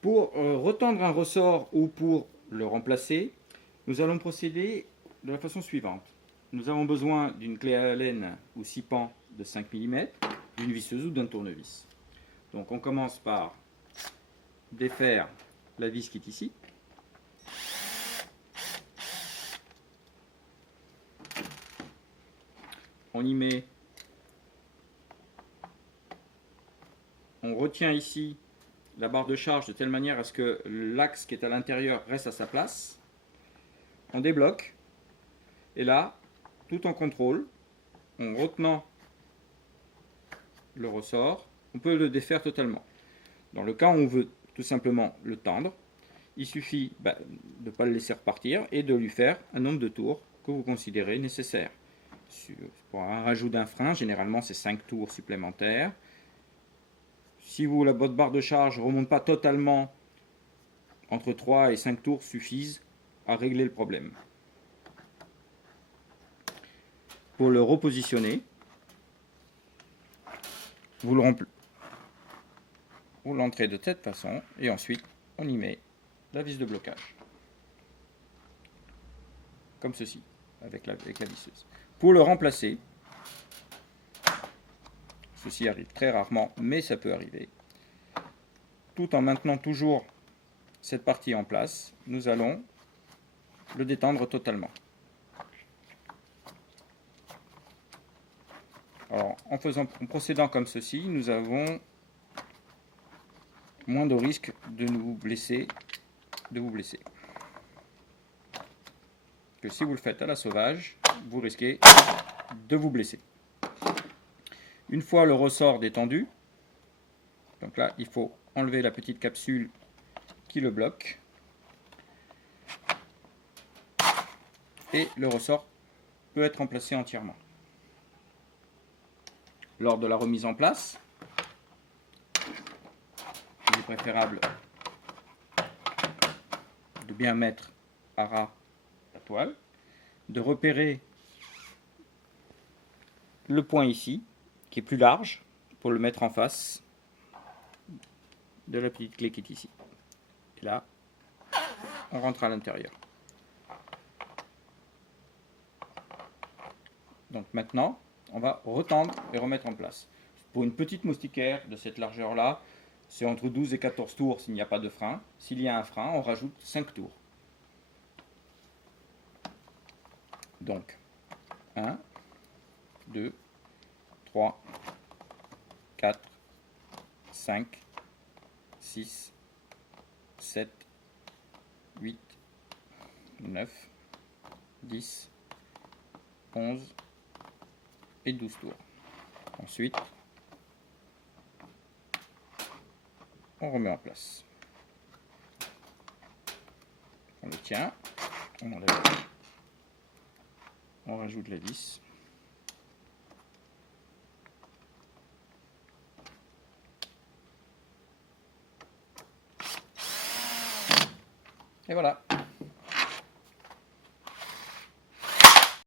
Pour retendre un ressort ou pour le remplacer, nous allons procéder de la façon suivante. Nous avons besoin d'une clé à laine ou 6 pans de 5 mm, d'une visseuse ou d'un tournevis. Donc on commence par défaire la vis qui est ici. On y met, on retient ici la barre de charge de telle manière à ce que l'axe qui est à l'intérieur reste à sa place. On débloque et là, tout en contrôle, en retenant le ressort, on peut le défaire totalement. Dans le cas où on veut tout simplement le tendre, il suffit de ne pas le laisser repartir et de lui faire un nombre de tours que vous considérez nécessaire. Pour un rajout d'un frein, généralement c'est 5 tours supplémentaires. Si votre barre de charge ne remonte pas totalement, entre 3 et 5 tours suffisent à régler le problème. Pour le repositionner, vous l'entrez de cette façon et ensuite on y met la vis de blocage. Comme ceci, avec la visseuse. Pour le remplacer, ceci arrive très rarement, mais ça peut arriver. Tout en maintenant toujours cette partie en place, nous allons le détendre totalement. Alors, en procédant comme ceci, nous avons moins de risque de vous blesser, que si vous le faites à la sauvage, vous risquez de vous blesser. Une fois le ressort détendu, donc là, il faut enlever la petite capsule qui le bloque. Et le ressort peut être remplacé entièrement. Lors de la remise en place, il est préférable de bien mettre à ras la toile, de repérer le point ici, qui est plus large, pour le mettre en face de la petite clé qui est ici. Et là, on rentre à l'intérieur. Donc maintenant, on va retendre et remettre en place. Pour une petite moustiquaire de cette largeur-là, c'est entre 12 et 14 tours s'il n'y a pas de frein. S'il y a un frein, on rajoute 5 tours. Donc, 1, 2, 3, 4, 5, 6, 7, 8, 9, 10, 11 et 12 tours. Ensuite, on remet en place. On le tient, on enlève, on rajoute la vis. Et voilà.